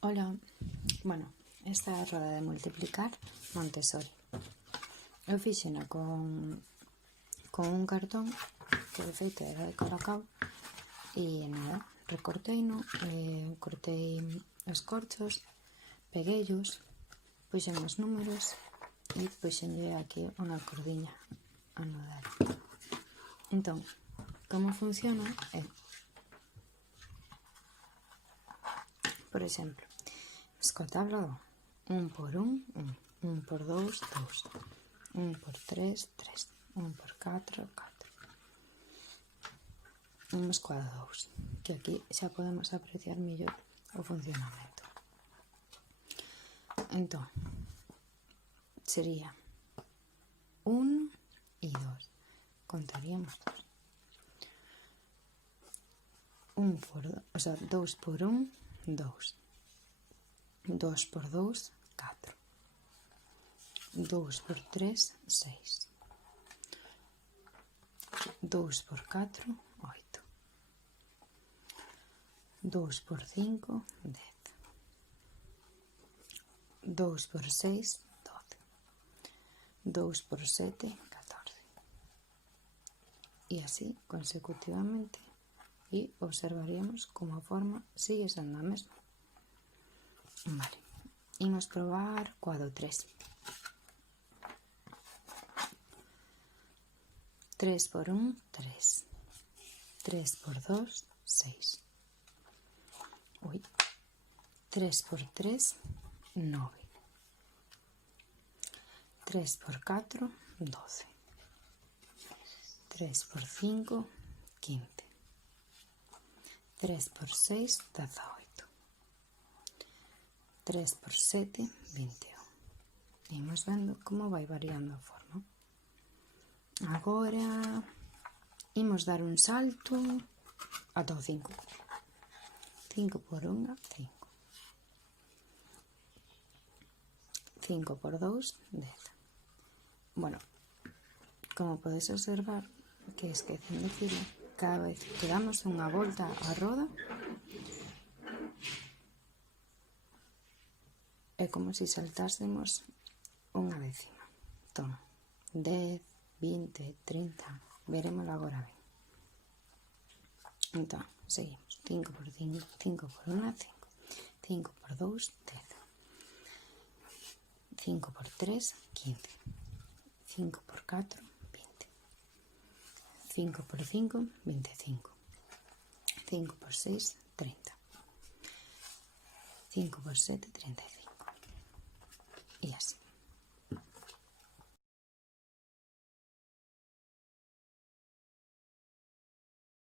Hola, bueno, esta é a roda de multiplicar Montessori. Eu fixena con un cartón que de feito era de Caracao e nada, recorteino, cortei os corchos, peguellos, puxen os números e puxenlle aquí unha cordiña a anudar. Entón, como funciona é, por exemplo, co tabla do 1 por 1, 1, 1 por 2, 2, 1 por 3, 3, 1 por 4, 4. Imos coa 2, que aquí xa podemos apreciar mellor o funcionamento. Entón, sería 1 e 2. Contaríamos 2. 2 por 1, 2. 2 por 2, 4. 2 por 3, 6. 2 por 4, 8. 2 por 5, 10. 2 por 6, 12. 2 por 7, 14. E así consecutivamente. E observaríamos como a forma sigue sendo a mesma. Vale, imos probar coa do 3. 3 por 1, 3. 3 por 2, 6. 3 por 3, 9. 3 por 4, 12. 3 por 5, 15. 3 por 6, 18. 3 por 7, 21. Imos vendo como vai variando a forma. Agora imos dar un salto ata o 5. 5 por 1, 5. 5 por 2, 10. Bueno, como podes observar, que esquecen decirlo, cada vez que damos unha volta á roda é como se saltásemos unha décima. Entón, 10, 20, 30, verémoslo agora ben. Entón, seguimos. 5 por 5, 5 por 1, 5. 5 por 2, 10. 5 por 3, 15. 5 por 4, 20. 5 por 5, 25. 5 por 6, 30. 5 por 7, 35.